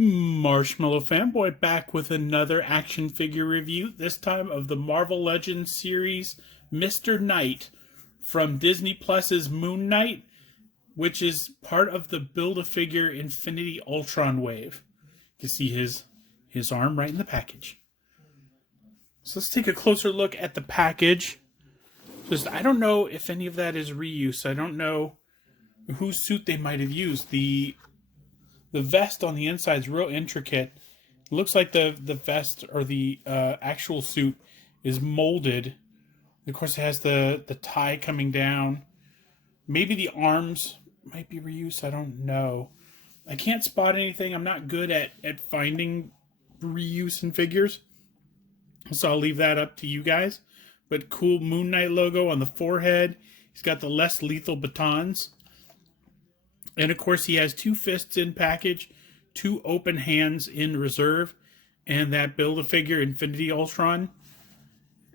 Marshmallow Fanboy back with another action figure review, this time of the Marvel Legends series Mr. Knight from Disney Plus's Moon Knight, which is part of the Build-A-Figure Infinity Ultron wave. You can see his arm right in the package. So let's take a closer look at the package. Just, I don't know if any of that is reuse. I don't know whose suit they might have used. The vest on the inside is real intricate. It looks like the vest or the actual suit is molded. Of course, it has the tie coming down. Maybe the arms might be reused. I don't know. I can't spot anything. I'm not good at finding reuse in figures. So I'll leave that up to you guys. But cool Moon Knight logo on the forehead. He's got the less lethal batons. And of course he has 2 fists in package, 2 open hands in reserve, and that Build-A-Figure Infinity Ultron.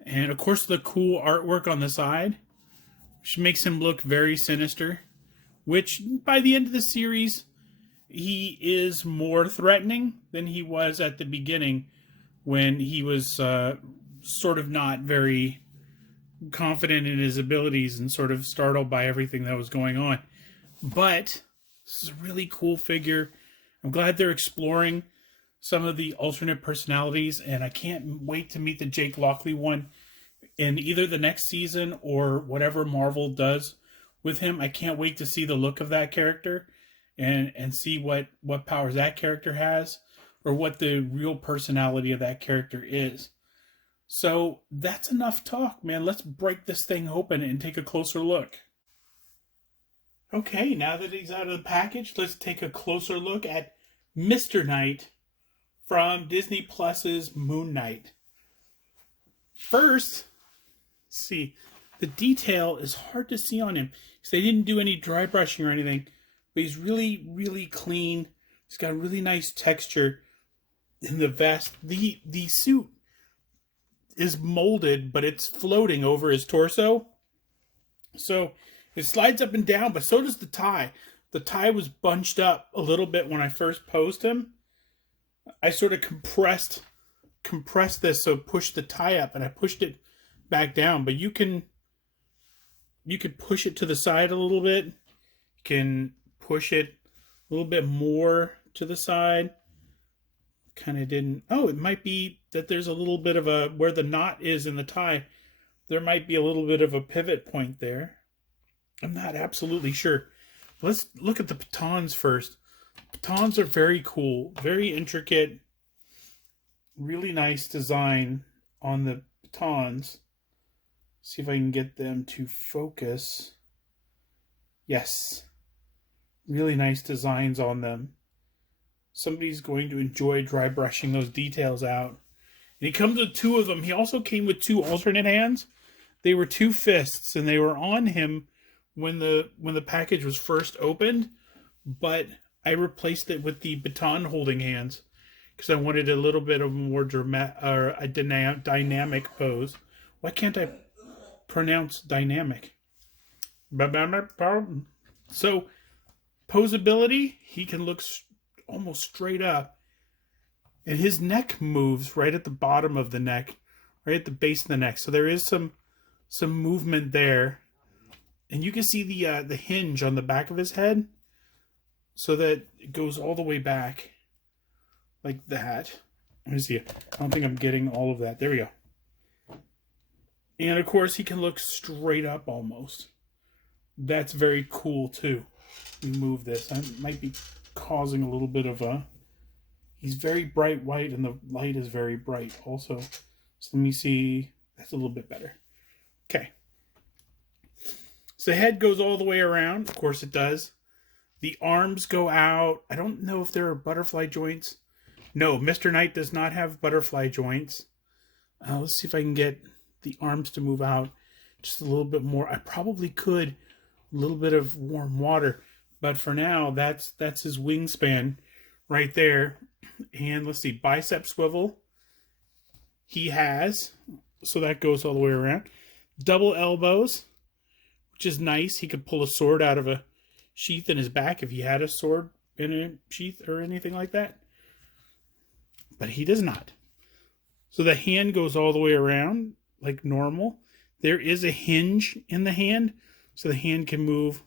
And of course the cool artwork on the side, which makes him look very sinister. Which by the end of the series, he is more threatening than he was at the beginning, when he was sort of not very confident in his abilities and sort of startled by everything that was going on. But this is a really cool figure. I'm glad they're exploring some of the alternate personalities, and I can't wait to meet the Jake Lockley one in either the next season or whatever Marvel does with him. I can't wait to see the look of that character and see what powers that character has, or what the real personality of that character is. So that's enough talk, man. Let's break this thing open and take a closer look. Okay, now that he's out of the package, let's take a closer look at Mr. Knight from Disney Plus's Moon Knight. First, let's see, the detail is hard to see on him because they didn't do any dry brushing or anything, but he's really, really clean. He's got a really nice texture in the vest. The suit is molded, but it's floating over his torso. So it slides up and down, but so does the tie. The tie was bunched up a little bit when I first posed him. I sort of compressed this, so pushed the tie up, and I pushed it back down. But you can push it to the side a little bit. You can push it a little bit more to the side. Kind of didn't. Oh, it might be that there's a little bit of a, where the knot is in the tie, there might be a little bit of a pivot point there. I'm not absolutely sure. Let's look at the batons first. Batons are very cool, very intricate, really nice design on the batons. See if I can get them to focus. Yes. Really nice designs on them. Somebody's going to enjoy dry brushing those details out. And he comes with 2 of them. He also came with 2 alternate hands. They were 2 fists, and they were on him when the package was first opened. But I replaced it with the baton holding hands because I wanted a little bit of a more dramatic or a dynamic pose. Why can't I pronounce dynamic? So posability, he can look almost straight up, and his neck moves right at the bottom of the neck, right at the base of the neck. So there is some movement there, and you can see the hinge on the back of his head, so that it goes all the way back like that. Let me see. I don't think I'm getting all of that. There we go. And of course, he can look straight up almost. That's very cool too. We move this. I might be causing a little bit of a... He's very bright white, and the light is very bright also. So let me see. That's a little bit better. Okay. So the head goes all the way around. Of course it does. The arms go out. I don't know if there are butterfly joints. No, Mr. Knight does not have butterfly joints. Let's see if I can get the arms to move out just a little bit more. I probably could. A little bit of warm water. But for now, that's his wingspan right there. And let's see, bicep swivel. He has, so that goes all the way around. Double elbows, which is nice. He could pull a sword out of a sheath in his back if he had a sword in a sheath or anything like that. but he does not. So the hand goes all the way around like normal. There is a hinge in the hand, so the hand can move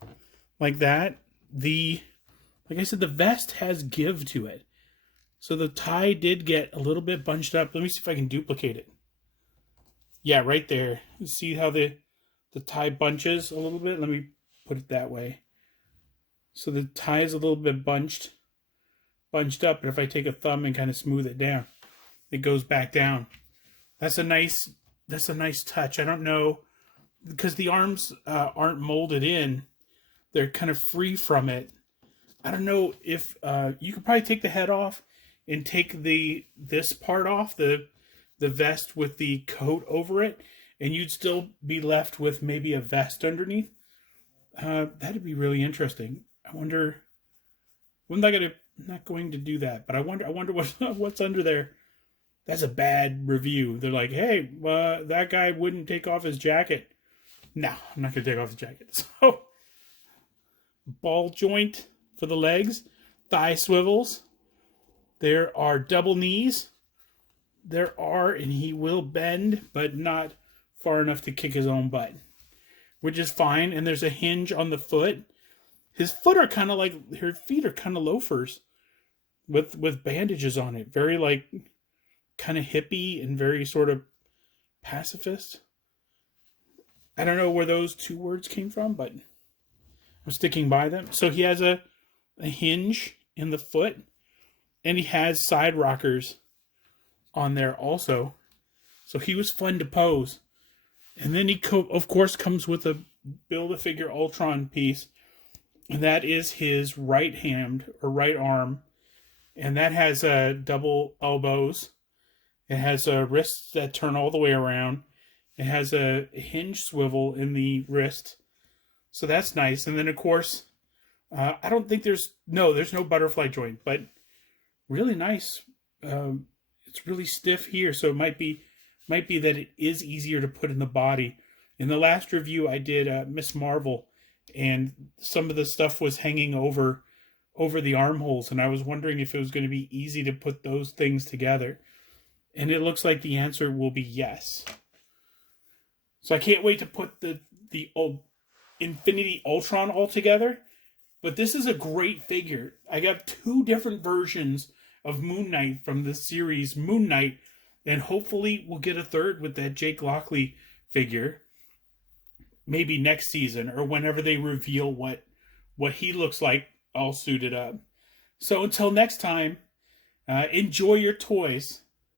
like that. Like I said, the vest has give to it. So the tie did get a little bit bunched up. Let me see if I can duplicate it. Yeah, right there. You see how the tie bunches a little bit? Let me put it that way. So the tie is a little bit bunched up, and if I take a thumb and kind of smooth it down, it goes back down. That's a nice touch. I don't know, because the arms aren't molded in. They're kind of free from it. I don't know if you could probably take the head off and take this part off, the vest with the coat over it, and you'd still be left with maybe a vest underneath. That'd be really interesting. I wonder. I'm not going to do that, but I wonder what's under there. That's a bad review. They're like, hey, that guy wouldn't take off his jacket. No, I'm not going to take off his jacket. So, ball joint for the legs, thigh swivels. There are double knees. And he will bend, but not far enough to kick his own butt, which is fine. And there's a hinge on the foot. His feet are kind of loafers with bandages on it. Very like kind of hippie and very sort of pacifist. I don't know where those two words came from, but I'm sticking by them. So he has a hinge in the foot, and he has side rockers on there also. So he was fun to pose. And then he, of course, comes with a Build-A-Figure Ultron piece, and that is his right hand or right arm. And that has double elbows. It has wrists that turn all the way around. It has a hinge swivel in the wrist. So that's nice. And then, of course, I don't think there's no butterfly joint, but really nice. It's really stiff here, so it might be that it is easier to put in the body. In the last review I did Miss Marvel, and some of the stuff was hanging over the armholes, and I was wondering if it was going to be easy to put those things together. And it looks like the answer will be yes. So I can't wait to put the Infinity Ultron all together. But this is a great figure. I got 2 different versions of Moon Knight from the series Moon Knight, and hopefully we'll get a third with that Jake Lockley figure. Maybe next season or whenever they reveal what he looks like all suited up. So until next time, enjoy your toys.